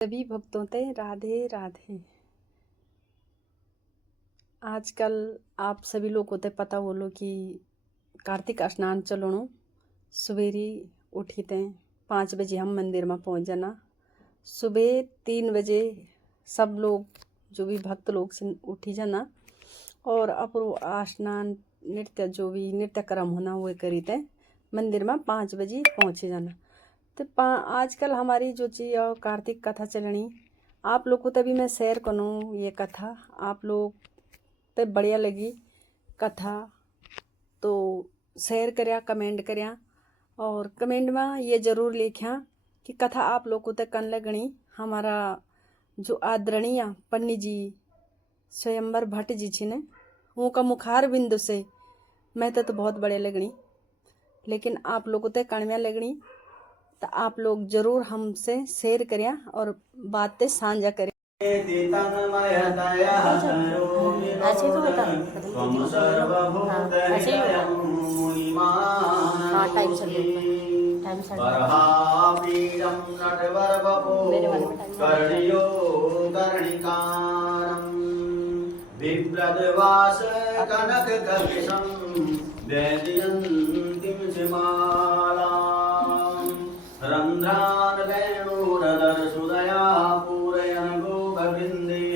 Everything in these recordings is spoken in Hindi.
सभी भक्तों ते राधे राधे। आजकल आप सभी लोग को ते पता बोलो कि कार्तिक स्नान चलणो सवेरी उठी ते 5 बजे हम मंदिर में पहुंच जाना। सुबह 3 बजे सब लोग जो भी भक्त लोग से उठी जाना और अपरो स्नान नृत्य जो भी नृत्य क्रम होना वो करी ते मंदिर में 5 बजे पहुँचे जाना। तो आजकल हमारी जो चीज़ कार्तिक कथा चलनी आप लोग को तभी मैं शेयर करूँ ये कथा। आप लोग तो बढ़िया लगी कथा तो शेयर करया कमेंट करया और कमेंट में ये ज़रूर लिखा कि कथा आप लोग को तो कन लगनी। हमारा जो आदरणीय पंडित जी स्वयंवर भट्ट जी छिने उनका मुखार बिंदु से मैं तो बहुत बढ़िया लगनी, लेकिन आप लोग को तो कणव्या लगनी। तो आप लोग जरूर हमसे शेयर करें और बातें साझा करें। ऐसे तो होता है ऐसे ही होता हाँ टाइम से मेरे वाले में विप्रदवास कनक कविशं वैजयन्तीं शिमालां रन्ध्रान् वेणुरदर्शुदया पूरयन् गोपवृन्दे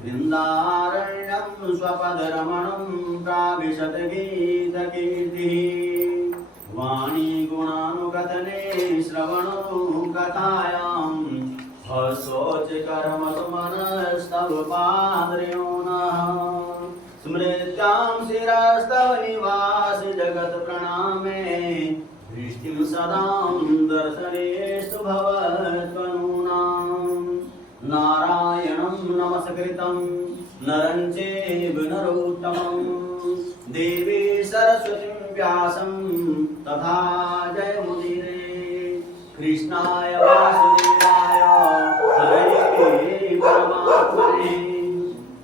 वृन्दारण्यं स्वपदरमणं प्राविशत गीतकीर्तिः वाणी गुणानुकथने श्रवणो कथायां हसोच कर्मसु मनस्तव पाद्रयोनः स्मृत्यां शिरस्तव निवास जगत् प्रणामे दृष्टिं सदां दर्शनेस्तु भवत्वनूनां नारायणं नमस्कृतं नरं चैव नरोत्तमं देवी सरस्वतीं व्यासं तथा जयमुदीरये कृष्णाय वासुदेवाय हरे परमात्मने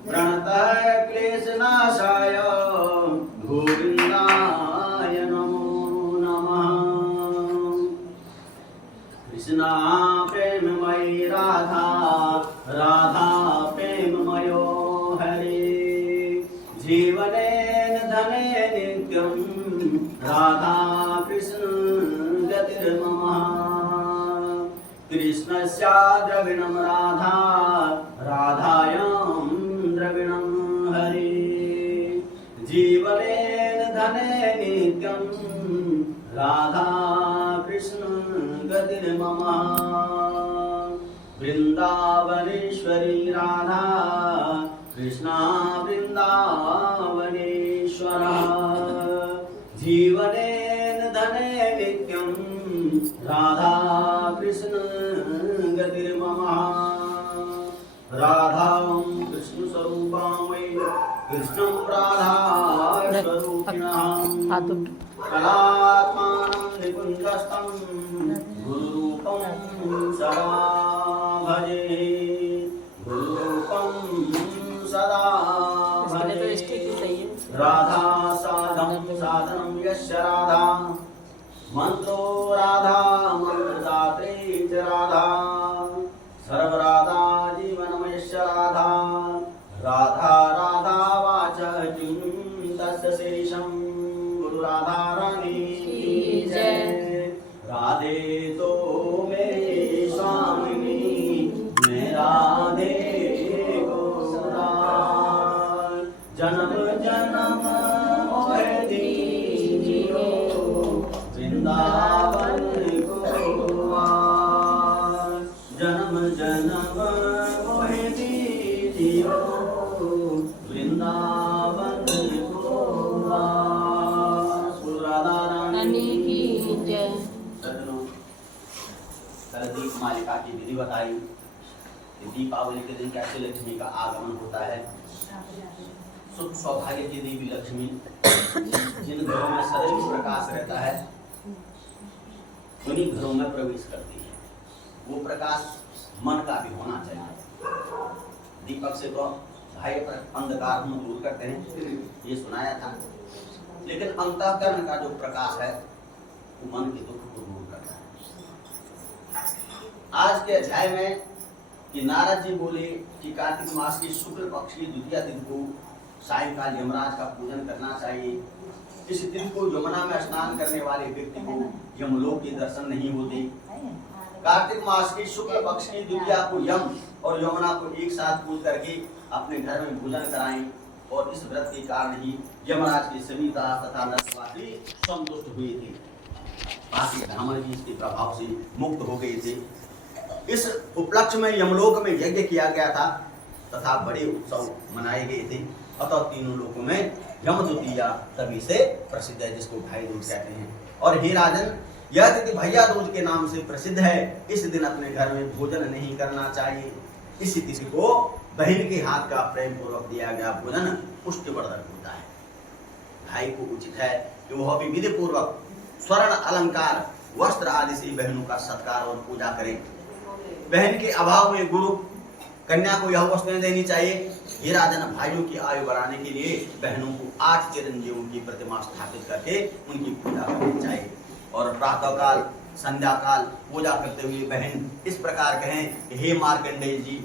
प्रणतः क्लेशनाशाय गोविन्दाय नमो नमः। कृष्णा प्रेममयी राधा राधा प्रेममयो हरे जीवनेन धनेन नित्यं राधा कृष्ण गतिर्मम कृष्णस्य द्रविणं राधा राधायां द्रविणं हरे जीवनेन धनेन नित्यं राधा कृष्ण गतिर्मम वृन्दावनेश्वरी राधा कृष्णा वृन्दावनेश्वरः जीवनेन धनेन नित्यं राधा कृष्ण गतिर्मम राधां कृष्ण स्वरूपां वै कृष्णं राधा स्वरूपिणः कलात्मानं निकुञ्जस्थं गुरुरूपं सदा भजे गुरुरूपं सदा भजे राधा साधनं यस्य राधा मंत्रो राधा मंत्रदात्री च राधा सर्वराधा जीवनमयस्य राधा राधा राधा वाच किं तस्य शेषं गुरु राधा रानी की जय। राधे तो मेरी स्वामिनी मैं राधे को जन्म जन्म मोहे दीजियो वृंदावन को जन्म जन्म मोहे दीजियो वृंदावन को राधा रानी की जय। कल दीप मालिका की विधि बताई कि दीपावली के दिन कैसे लक्ष्मी का आगमन होता है। सुख सौभाग्य की देवी लक्ष्मी जिन घरों में सदैव प्रकाश रहता है उन्हीं घरों में प्रवेश करती है। वो प्रकाश मन का भी होना चाहिए। दीपक से तो भाई अंधकार हम दूर करते हैं, ये सुनाया था, लेकिन अंतःकरण का जो प्रकाश है वो मन के दुख को दूर करता है। आज के अध्याय में कि नारद जी बोले कि कार्तिक मास की शुक्ल पक्ष की द्वितीया तिथि को सायंकाल यमराज का पूजन करना चाहिए। इस तिथि को यमुना में स्नान करने वाले व्यक्ति को यमलोक के दर्शन नहीं होते। कार्तिक मास की शुक्ल पक्ष की द्वितीया को यम और यमुना को एक साथ पूज करके अपने घर में पूजन कराएं और इस व्रत के कारण ही यमराज के सभी दास तथा नरकवासी संतुष्ट हुए थे। बाकी ब्राह्मण भी इसके प्रभाव से मुक्त हो गए थे। इस उपलक्ष्य में यमलोक में यज्ञ किया गया था तथा बड़े उत्सव मनाए गए थे। अतः तीनों लोकों में यम द्वितीया तभी से प्रसिद्ध है, जिसको भाई दूज कहते हैं। और हे राजन, यह तिथि भैया दूज के नाम से प्रसिद्ध है। इस दिन अपने घर में भोजन नहीं करना चाहिए। इस तिथि को बहन के हाथ का प्रेम पूर्वक दिया गया भोजन पुष्टिवर्धक होता है। भाई को उचित है कि वह भी विधि पूर्वक स्वर्ण अलंकार वस्त्र आदि से बहनों का सत्कार और पूजा करें। बहन के अभाव में गुरु कन्या को यह वस्तुएं देनी चाहिए। हे राजन, भाइयों की आयु बढ़ाने के लिए बहनों को 8 चिरंजीवों की प्रतिमा स्थापित करके उनकी पूजा करनी चाहिए। और प्रातः काल संध्या काल पूजा करते हुए बहन इस प्रकार कहें, हे मार्कंडेय जी,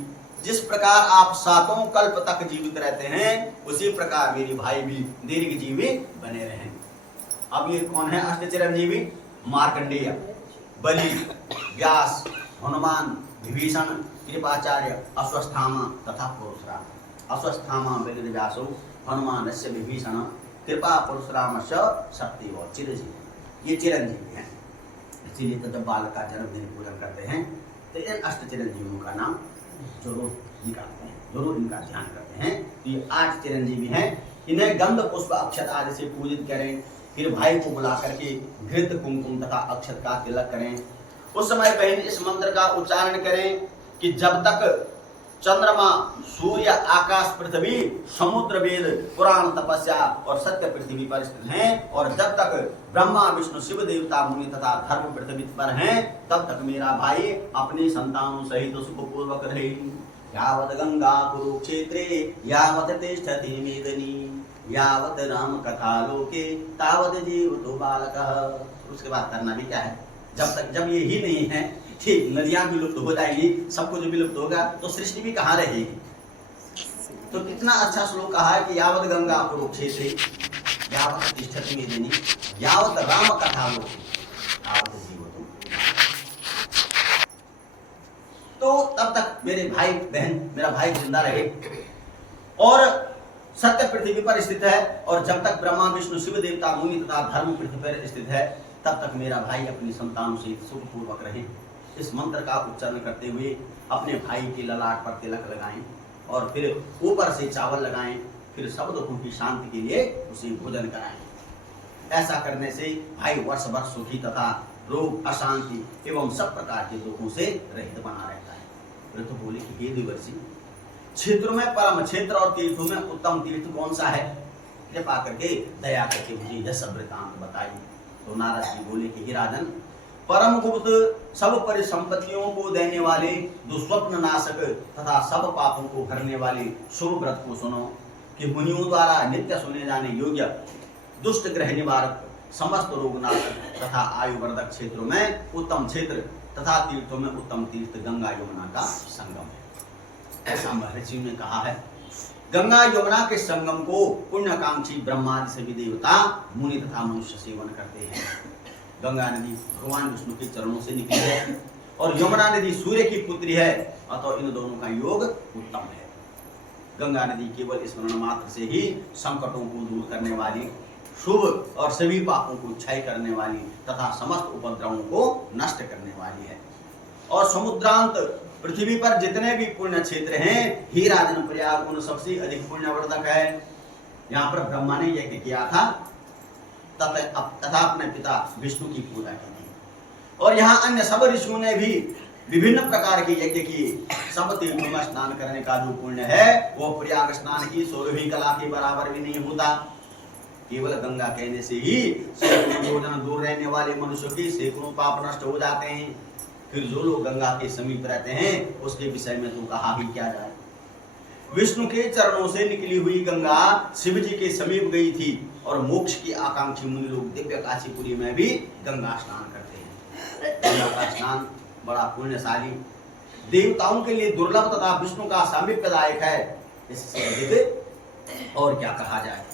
जिस प्रकार आप 7 कल्प तक जीवित रहते हैं, उसी प्रकार मेरी भाई भी दीर्घ जीवी बने रहें। अब ये कौन है अष्ट चिरंजीवी? मार्कंडेय, बलि, व्यास, हनुमान, विभीषण, कृपाचार्य, अश्वत्थामा तथा परशुराम। अश्वत्थामा बलिर्व्यासो हनुमानस्य विभीषण कृपा परशुरामस्य शक्ति व चिरंजीवी। ये चिरंजीवी हैं। इसीलिए तो जब बालक का जन्मदिन पूजन करते हैं तो इन अष्ट चिरंजीवियों का नाम जरूर निकालते हैं, जरूर इनका ध्यान करते हैं। तो ये 8 चिरंजीवी हैं। इन्हें गंध पुष्प अक्षत आदि से पूजित करें। फिर भाई को बुला करके घृत कुमकुम तथा अक्षत का तिलक करें। उस समय बहन इस मंत्र का उच्चारण करें कि जब तक चंद्रमा, सूर्य, आकाश, पृथ्वी, समुद्र, वेद, पुराण, तपस्या और सत्य पृथ्वी पर स्थित हैं, और जब तक ब्रह्मा, विष्णु, शिव, देवता, मुनि तथा धर्म पृथ्वी पर हैं, तब तक मेरा भाई अपनी संतानों सहित सुखपूर्वक रहे। यावत गंगा कुरुक्षेत्रे यावत तिष्ठति मेदिनी यावत राम कथा लोके तावत जीवतो बालकः। उसके बाद करना भी क्या है? जब ये ही नहीं है कि नदियां भी लुप्त हो जाएंगी, सब कुछ भी लुप्त होगा, तो सृष्टि भी कहाँ रहेगी? तो कितना अच्छा श्लोक कहा है कि यावत गंगा कुरुक्षेत्रे यावत तिष्ठति मेदिनी यावत राम कथा लोके तावत जीवतो। तो तब तक मेरे भाई बहन, मेरा भाई जिंदा रहे और सत्य पृथ्वी पर स्थित है, और जब तक ब्रह्मा, विष्णु, शिव, देवता, मुनि तथा धर्म पृथ्वी पर स्थित है, तब तक मेरा भाई अपनी संतानों से सुखपूर्वक रहे। इस मंत्र का उच्चारण करते हुए अपने भाई के ललाट पर तिलक लगाएं और फिर ऊपर से चावल लगाएं। फिर सब दुखों की शांति के लिए उसे भोजन कराएं। ऐसा करने से भाई वर्ष भर सुखी तथा रोग, अशांति एवं सब प्रकार के दुखों से रहित बना रहता है। वृद्ध बोले कि हे देवर्षि, क्षेत्रों में परम क्षेत्र और तीर्थों में उत्तम तीर्थ कौन सा है? कृपा करके दया करके मुझे यह सब वृतांत बताइए। तो नारद जी बोले कि हे राजन, परम गुप्त सब परिसंपत्तियों को देने वाले, दुस्वप्न नाशक तथा सब पापों को हरने वाले शुभ व्रत को सुनो कि मुनियों द्वारा नित्य सुने जाने योग्य दुष्ट ग्रह निवारक, समस्त रोगनाशक तथा आयुवर्धक क्षेत्रों में उत्तम क्षेत्र तथा तीर्थों में उत्तम तीर्थ गंगा यमुना का संगम है। ऐसा महर्षि ने कहा है। गंगा यमुना के संगम को पुण्यकांक्षी ब्रह्मादि सभी देवता, मुनि तथा मनुष्य सेवन करते हैं। गंगा नदी भगवान विष्णु के चरणों से निकली है और यमुना नदी सूर्य की पुत्री है, अतः इन दोनों का योग उत्तम है। गंगा नदी केवल स्मरण मात्र से ही संकटों को दूर करने वाली, शुभ और सभी पापों को क्षय करने वाली तथा समस्त उपद्रवों को नष्ट करने वाली है। और समुद्रांत पृथ्वी पर जितने भी पुण्य क्षेत्र हैं, ही राजन प्रयाग उन सबसे अधिक पुण्यवर्धक है। यहाँ पर ब्रह्मा ने यज्ञ किया था तथा अपने पिता विष्णु की पूजा की थी, और यहाँ अन्य सब ऋषियों ने भी विभिन्न प्रकार के यज्ञ किए। सब तीर्थों में स्नान करने का जो पुण्य है, वो प्रयाग स्नान की 16वीं कला के बराबर भी नहीं होता। केवल गंगा कहने से ही सैकड़ों योजन दूर रहने वाले मनुष्य के सैकड़ों पाप नष्ट हो जाते हैं। फिर जो लोग गंगा के समीप रहते हैं, उसके विषय में तो कहा ही क्या जाए। विष्णु के चरणों से निकली हुई गंगा शिव जी के समीप गई थी, और मोक्ष की आकांक्षी मुनि लोग दिव्य काशीपुरी में भी गंगा स्नान करते हैं। गंगा का स्नान बड़ा पुण्यशाली देवताओं के लिए दुर्लभ तथा विष्णु का सामीप्यदायक है। इससे अधिक और क्या कहा जाए।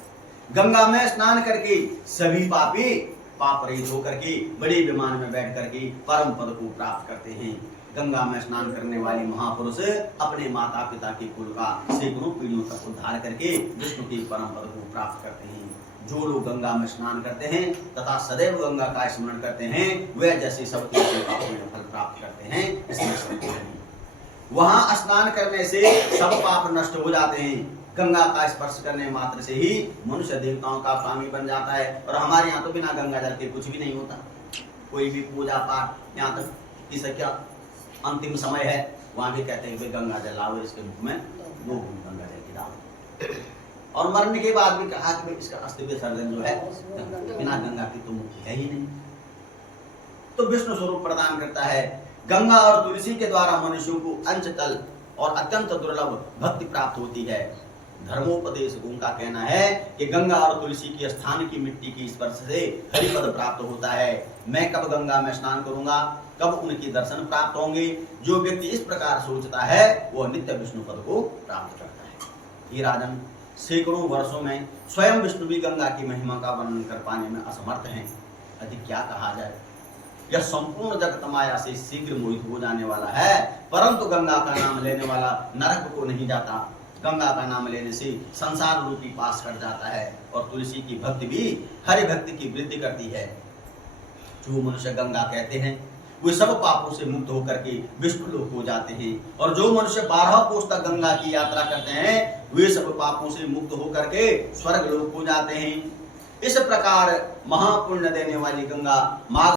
गंगा में स्नान करके सभी पापी पाप रहित होकर के बड़े विमान में बैठ करके परम पद को प्राप्त करते हैं। गंगा में स्नान करने वाले महापुरुष अपने माता पिता के कुल का सैकड़ों पीढ़ियों तक उद्धार करके विष्णु के परम पद को प्राप्त करते हैं। जो लोग गंगा में स्नान करते हैं तथा सदैव गंगा का स्मरण करते हैं, वे जैसे सब तीर्थों का पुण्य फल प्राप्त करते हैं। इसमें संदेह नहीं। वहां स्नान करने से सब पाप नष्ट हो जाते हैं। गंगा का स्पर्श करने मात्र से ही मनुष्य देवताओं का स्वामी बन जाता है। और हमारे यहाँ तो बिना गंगा जल के कुछ भी नहीं होता। कोई भी पूजा पाठ, यहाँ तक कि क्या अंतिम समय है, वहां भी कहते हैं गंगा जल लाओ, इसके मुख में 2 बूंद गंगा जल की डालो। और मरने के बाद भी कहा कि इसका अस्थि विसर्जन जो है बिना गंगा की तो मुक्ति है ही नहीं। तो विष्णु स्वरूप प्रदान करता है। गंगा और तुलसी के द्वारा मनुष्यों को अंचल और अत्यंत दुर्लभ भक्ति प्राप्त होती है। धर्मोपदेशकों का कहना है कि गंगा और तुलसी के स्थान की मिट्टी की स्पर्श से हरिपद प्राप्त होता है। मैं कब गंगा में स्नान करूंगा, कब उनके दर्शन प्राप्त होंगे। जो व्यक्ति इस प्रकार सोचता है वह नित्य विष्णु पद को प्राप्त करता है। हे राजन, सैकड़ों वर्षों में स्वयं विष्णु भी गंगा की महिमा का वर्णन कर पाने में असमर्थ हैं। अधिक क्या कहा जाए। यह संपूर्ण जगत माया से शीघ्र मोहित हो जाने वाला है, परंतु गंगा का नाम लेने वाला नरक को नहीं जाता। गंगा का नाम लेने से संसार रूपी पास कट जाता है। और तुलसी की भक्ति भी हरि भक्ति की वृद्धि करती है। जो मनुष्य गंगा कहते हैं वे सब पापों से मुक्त होकर के विष्णु लोक हो जाते हैं। और जो मनुष्य 12 कोस तक गंगा की यात्रा करते हैं वे सब पापों से मुक्त होकर के स्वर्ग लोक हो जाते हैं। इस प्रकार महापुण्य देने वाली गंगा माघ